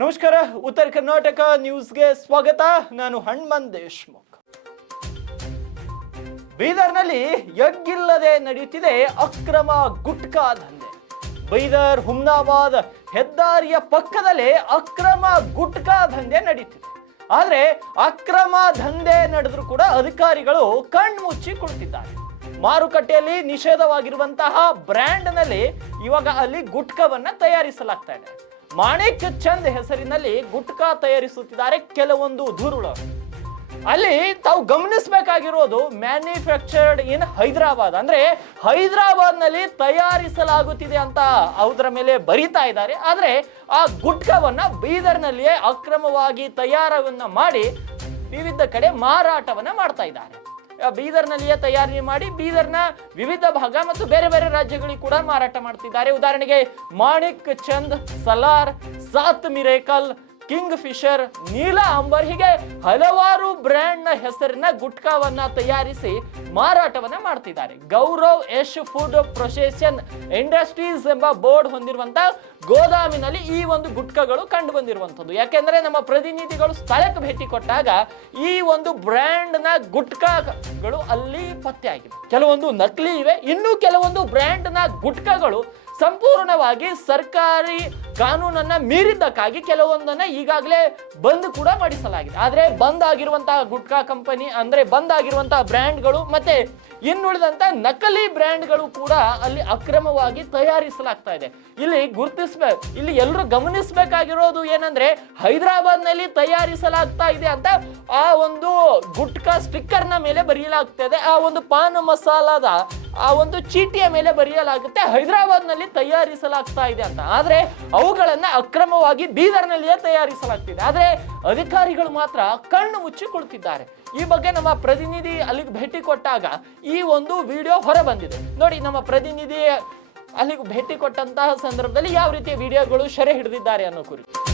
ನಮಸ್ಕಾರ, ಉತ್ತರ ಕರ್ನಾಟಕ ನ್ಯೂಸ್ಗೆ ಸ್ವಾಗತ. ನಾನು ಹಣ್ಮನ್ ದೇಶ್ಮುಖ್. ಬೀದರ್ನಲ್ಲಿ ಎಗ್ಗಿಲ್ಲದೆ ನಡೆಯುತ್ತಿದೆ ಅಕ್ರಮ ಗುಟ್ಕಾ ದಂಧೆ. ಬೈದರ್ ಹುಮ್ನಾಬಾದ್ ಹೆದ್ದಾರಿಯ ಪಕ್ಕದಲ್ಲೇ ಅಕ್ರಮ ಗುಟ್ಕಾ ದಂಧೆ ನಡೀತಿದೆ. ಆದರೆ ಅಕ್ರಮ ದಂಧೆ ನಡೆದ್ರು ಕೂಡ ಅಧಿಕಾರಿಗಳು ಕಣ್ಮುಚ್ಚಿ ಕುಳಿತಿದ್ದಾರೆ. ಮಾರುಕಟ್ಟೆಯಲ್ಲಿ ನಿಷೇಧವಾಗಿರುವಂತಹ ಬ್ರ್ಯಾಂಡ್ನಲ್ಲಿ ಇವಾಗ ಅಲ್ಲಿ ಗುಟ್ಕವನ್ನ ತಯಾರಿಸಲಾಗ್ತಾ ಇದೆ. ಮಾಣಿಕ್ ಚಂದ್ ಹೆಸರಿನಲ್ಲಿ ಗುಟ್ಕಾ ತಯಾರಿಸುತ್ತಿದ್ದಾರೆ ಕೆಲವೊಂದು ಧೂರುಳರು ಅಲ್ಲಿ ತಾವು ಗಮನಿಸಬೇಕಾಗಿರೋದು ಮ್ಯಾನುಫ್ಯಾಕ್ಚರ್ಡ್ ಇನ್ ಹೈದರಾಬಾದ್. ಅಂದ್ರೆ ಹೈದರಾಬಾದ್ನಲ್ಲಿ ತಯಾರಿಸಲಾಗುತ್ತಿದೆ ಅಂತ ಅದರ ಮೇಲೆ ಬರೀತಾ ಇದ್ದಾರೆ. ಆದ್ರೆ ಆ ಗುಟ್ಕವನ್ನ ಬೀದರ್ನಲ್ಲಿಯೇ ಅಕ್ರಮವಾಗಿ ತಯಾರವನ್ನ ಮಾಡಿ ವಿವಿಧ ಕಡೆ ಮಾರಾಟವನ್ನ ಮಾಡ್ತಾ ಇದ್ದಾರೆ. ಬೀದರ್ನಲ್ಲಿಯೇ ತಯಾರಿ ಮಾಡಿ ಬೀದರ್ನ ವಿವಿಧ ಭಾಗ ಮತ್ತು ಬೇರೆ ಬೇರೆ ರಾಜ್ಯಗಳಿಗೆ ಕೂಡ ಮಾರಾಟ ಮಾಡ್ತಿದ್ದಾರೆ. ಉದಾಹರಣೆಗೆ ಮಾಣಿಕ್ ಚಂದ್, ಸಲಾರ್ ಸಾತ್ ಮಿರೇಕಲ್ ಕಿಂಗ್ ಫಿಶರ್ ನೀಲ ಅಂಬರ್ ಹೀಗೆ ಹಲವಾರು ಬ್ರ್ಯಾಂಡ್ನ ಹೆಸರಿನ ಗುಟ್ಕಾವನ್ನ ತಯಾರಿಸಿ ಮಾರಾಟವನ್ನ ಮಾಡ್ತಿದ್ದಾರೆ. Gaurav Yash food procession industries ಎಂಬ ಬೋರ್ಡ್ ಹೊಂದಿರುವಂತ ಗೋದಾಮಿನಲ್ಲಿ ಈ ಒಂದು ಗುಟ್ಕಗಳು ಕಂಡು ಬಂದಿರುವಂತದ್ದು ಯಾಕೆಂದ್ರೆ ನಮ್ಮ ಪ್ರತಿನಿಧಿಗಳು ಸ್ಥಳಕ್ಕೆ ಭೇಟಿ ಕೊಟ್ಟಾಗ ಈ ಒಂದು ಬ್ರ್ಯಾಂಡ್ನ ಗುಟ್ಕಾಗಳು ಅಲ್ಲಿ ಪತ್ತೆ ಆಗಿವೆ ಕೆಲವೊಂದು ನಕಲಿ ಇವೆ, ಇನ್ನು ಕೆಲವೊಂದು ಬ್ರ್ಯಾಂಡ್ನ ಗುಟ್ಕಗಳು ಸಂಪೂರ್ಣವಾಗಿ ಸರ್ಕಾರಿ ಕಾನೂನನ್ನ ಮೀರಿದ್ದಕ್ಕಾಗಿ ಕೆಲವೊಂದನ್ನ ಈಗಾಗಲೇ ಬಂದ್ ಕೂಡ ಮಾಡಿಸಲಾಗಿದೆ. ಆದ್ರೆ ಬಂದ್ ಆಗಿರುವಂತಹ ಗುಟ್ಕಾ ಕಂಪನಿ ಅಂದ್ರೆ ಬಂದ್ ಆಗಿರುವಂತಹ ಬ್ರ್ಯಾಂಡ್ಗಳು ಮತ್ತೆ ಇನ್ನುಳಿದಂತ ನಕಲಿ ಬ್ರ್ಯಾಂಡ್ಗಳು ಕೂಡ ಅಲ್ಲಿ ಅಕ್ರಮವಾಗಿ ತಯಾರಿಸಲಾಗ್ತಾ ಇದೆ. ಇಲ್ಲಿ ಗುರುತಿಸ್ಬೇಕು ಇಲ್ಲಿ ಎಲ್ಲರೂ ಗಮನಿಸಬೇಕಾಗಿರೋದು ಏನಂದ್ರೆ ಹೈದರಾಬಾದ್ನಲ್ಲಿ ತಯಾರಿಸಲಾಗ್ತಾ ಇದೆ ಅಂತ ಆ ಒಂದು ಗುಟ್ಕಾ ಸ್ಟಿಕ್ಕರ್ನ ಮೇಲೆ ಇದೆ. ಆ ಒಂದು ಪಾನ್ ಮಸಾಲಾದ ಆ ಒಂದು ಚೀಟಿಯ ಮೇಲೆ ಬರೆಯಲಾಗುತ್ತೆ, ಹೈದರಾಬಾದ್ನಲ್ಲಿ ತಯಾರಿಸಲಾಗ್ತಾ ಇದೆ ಅಂತ. ಆದ್ರೆ ಅವುಗಳನ್ನು ಅಕ್ರಮವಾಗಿ ಬೀದರ್ನಲ್ಲಿಯೇ ತಯಾರಿಸಲಾಗ್ತಿದೆ. ಆದ್ರೆ ಅಧಿಕಾರಿಗಳು ಮಾತ್ರ ಕಣ್ಣು ಮುಚ್ಚಿ ಕುಳಿತಿದ್ದಾರೆ. ಈ ಬಗ್ಗೆ ನಮ್ಮ ಪ್ರತಿನಿಧಿ ಅಲ್ಲಿಗೆ ಭೇಟಿ ಕೊಟ್ಟಾಗ ಈ ಒಂದು ವಿಡಿಯೋ ಹೊರ ಬಂದಿದೆ ನೋಡಿ, ನಮ್ಮ ಪ್ರತಿನಿಧಿ ಅಲ್ಲಿಗೆ ಭೇಟಿ ಕೊಟ್ಟಂತಹ ಸಂದರ್ಭದಲ್ಲಿ ಯಾವ ರೀತಿಯ ವಿಡಿಯೋಗಳು ಸೆರೆ ಹಿಡಿದಿದ್ದಾರೆ ಅನ್ನೋ ಕುರಿತು.